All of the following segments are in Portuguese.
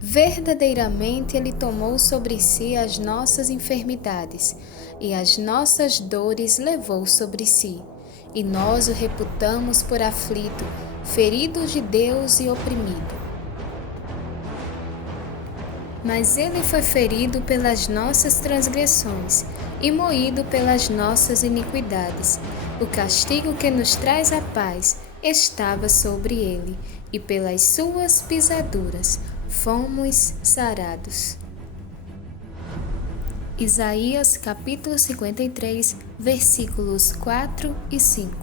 Verdadeiramente Ele tomou sobre si as nossas enfermidades e as nossas dores levou sobre si. E nós o reputamos por aflito, ferido de Deus e oprimido. Mas Ele foi ferido pelas nossas transgressões e moído pelas nossas iniquidades. O castigo que nos traz a paz estava sobre Ele, e pelas suas pisaduras fomos sarados. Isaías capítulo 53, versículos 4 e 5.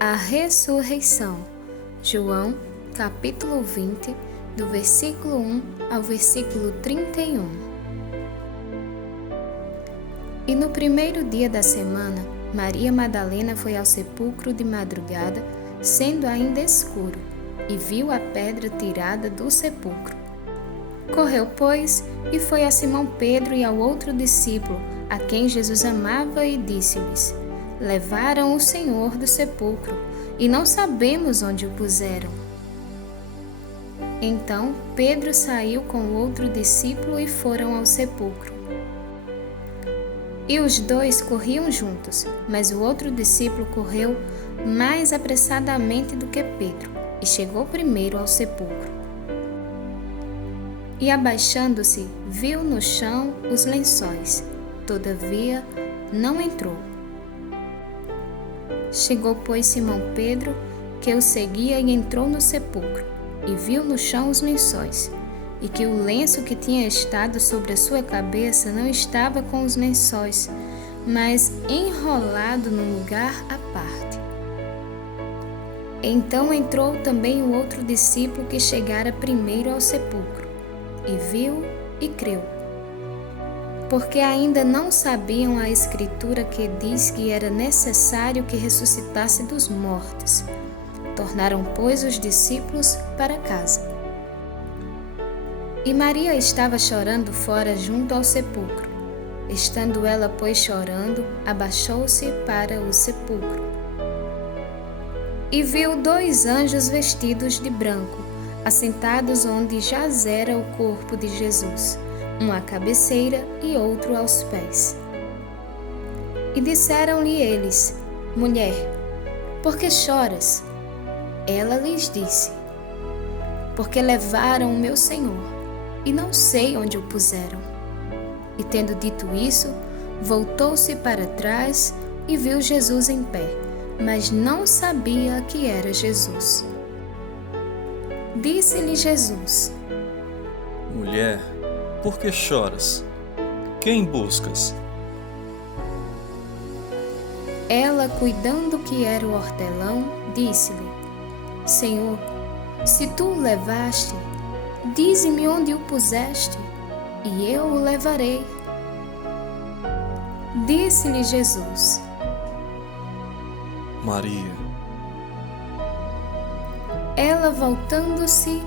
A ressurreição. João capítulo 20, do versículo 1 ao versículo 31. E no primeiro dia da semana, Maria Madalena foi ao sepulcro de madrugada, sendo ainda escuro, e viu a pedra tirada do sepulcro. Correu, pois, e foi a Simão Pedro e ao outro discípulo, a quem Jesus amava, e disse-lhes: Levaram o Senhor do sepulcro, e não sabemos onde o puseram. Então Pedro saiu com o outro discípulo e foram ao sepulcro. E os dois corriam juntos, mas o outro discípulo correu mais apressadamente do que Pedro, e chegou primeiro ao sepulcro. E abaixando-se, viu no chão os lençóis, todavia não entrou. Chegou, pois, Simão Pedro, que o seguia, e entrou no sepulcro, e viu no chão os lençóis, e que o lenço que tinha estado sobre a sua cabeça não estava com os lençóis, mas enrolado num lugar à parte. Então entrou também o outro discípulo que chegara primeiro ao sepulcro, e viu e creu. Porque ainda não sabiam a Escritura que diz que era necessário que ressuscitasse dos mortos. Tornaram, pois, os discípulos para casa. E Maria estava chorando fora junto ao sepulcro. Estando ela, pois, chorando, abaixou-se para o sepulcro. E viu 2 anjos vestidos de branco, assentados onde jazera o corpo de Jesus, um à cabeceira e outro aos pés. E disseram-lhe eles: Mulher, por que choras? Ela lhes disse: Porque levaram o meu Senhor, e não sei onde o puseram. E tendo dito isso, voltou-se para trás e viu Jesus em pé, mas não sabia que era Jesus. Disse-lhe Jesus: Mulher, por que choras? Quem buscas? Ela, cuidando que era o hortelão, disse-lhe: Senhor, se tu o levaste, dize-me onde o puseste, e eu o levarei. Disse-lhe Jesus: Maria. Ela, voltando-se,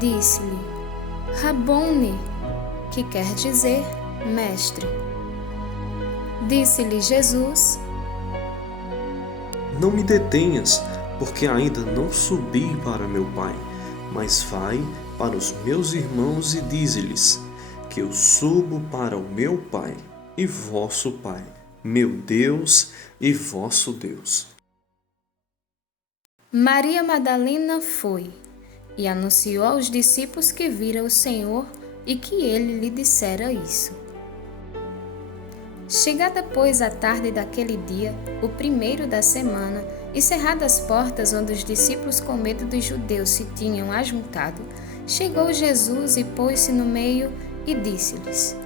disse-lhe: Rabone, que quer dizer mestre. Disse-lhe Jesus: Não me detenhas, porque ainda não subi para meu Pai, mas vai para os meus irmãos e dize-lhes que eu subo para o meu Pai e vosso Pai, meu Deus e vosso Deus. Maria Madalena foi e anunciou aos discípulos que vira o Senhor e que ele lhe dissera isso. Chegada, pois, a tarde daquele dia, o primeiro da semana, e cerradas as portas onde os discípulos com medo dos judeus se tinham ajuntado, chegou Jesus e pôs-se no meio e disse-lhes: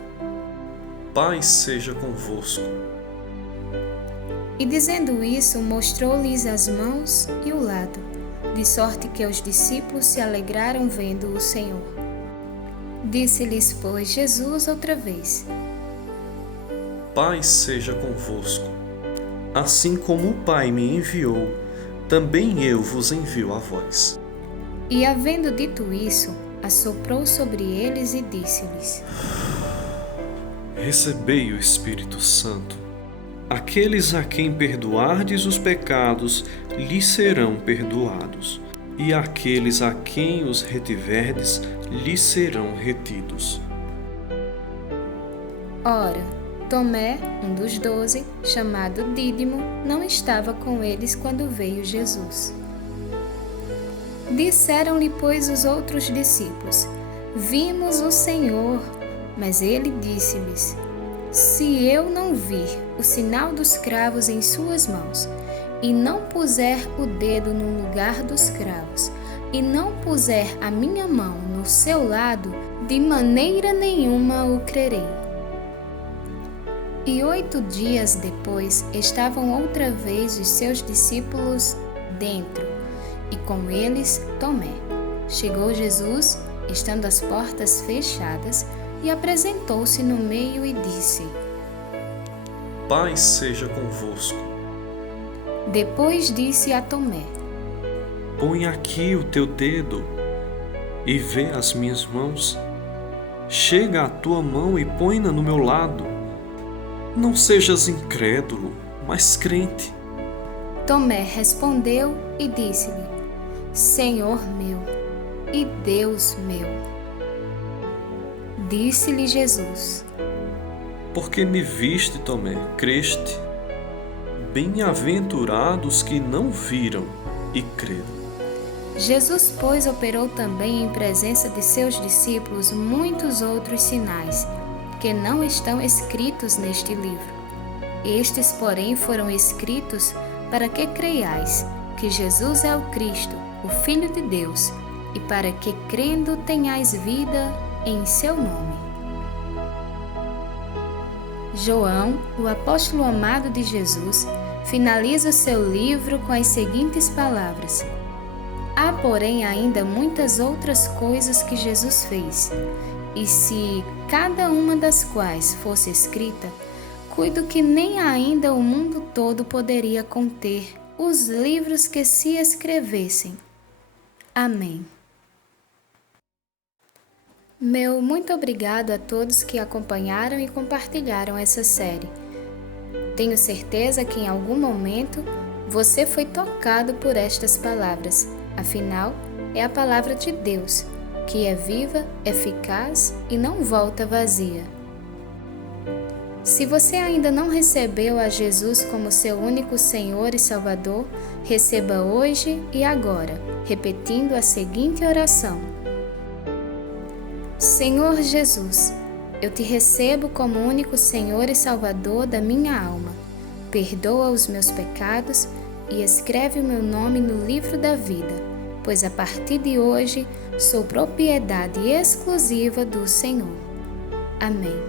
Paz seja convosco. E dizendo isso, mostrou-lhes as mãos e o lado, de sorte que os discípulos se alegraram vendo o Senhor. Disse-lhes, pois, Jesus outra vez: Paz seja convosco. Assim como o Pai me enviou, também eu vos envio a vós. E havendo dito isso, assoprou sobre eles e disse-lhes: Recebei o Espírito Santo. Aqueles a quem perdoardes os pecados, lhes serão perdoados, e aqueles a quem os retiverdes, lhes serão retidos. Ora, Tomé, um dos 12, chamado Dídimo, não estava com eles quando veio Jesus. Disseram-lhe, pois, os outros discípulos: Vimos o Senhor. Mas ele disse-lhes: Se eu não vir o sinal dos cravos em suas mãos, e não puser o dedo no lugar dos cravos, e não puser a minha mão no seu lado, de maneira nenhuma o crerei. E 8 dias depois estavam outra vez os seus discípulos dentro, e com eles Tomé. Chegou Jesus, estando as portas fechadas, e apresentou-se no meio e disse: Paz seja convosco. Depois disse a Tomé: Põe aqui o teu dedo e vê as minhas mãos. Chega a tua mão e põe-na no meu lado. Não sejas incrédulo, mas crente. Tomé respondeu e disse-lhe: Senhor meu e Deus meu. Disse-lhe Jesus: Porque me viste, Tomé, creste. Bem-aventurados que não viram e creram. Jesus, pois, operou também em presença de seus discípulos muitos outros sinais, que não estão escritos neste livro. Estes, porém, foram escritos para que creiais que Jesus é o Cristo, o Filho de Deus, e para que, crendo, tenhais vida em seu nome. João, o apóstolo amado de Jesus, finaliza o seu livro com as seguintes palavras: Há, porém, ainda muitas outras coisas que Jesus fez, e se cada uma das quais fosse escrita, cuido que nem ainda o mundo todo poderia conter os livros que se escrevessem. Amém. Meu muito obrigado a todos que acompanharam e compartilharam essa série. Tenho certeza que em algum momento você foi tocado por estas palavras. Afinal, é a palavra de Deus, que é viva, eficaz e não volta vazia. Se você ainda não recebeu a Jesus como seu único Senhor e Salvador, receba hoje e agora, repetindo a seguinte oração: Senhor Jesus, eu te recebo como único Senhor e Salvador da minha alma. Perdoa os meus pecados e escreve o meu nome no livro da vida, pois a partir de hoje sou propriedade exclusiva do Senhor. Amém.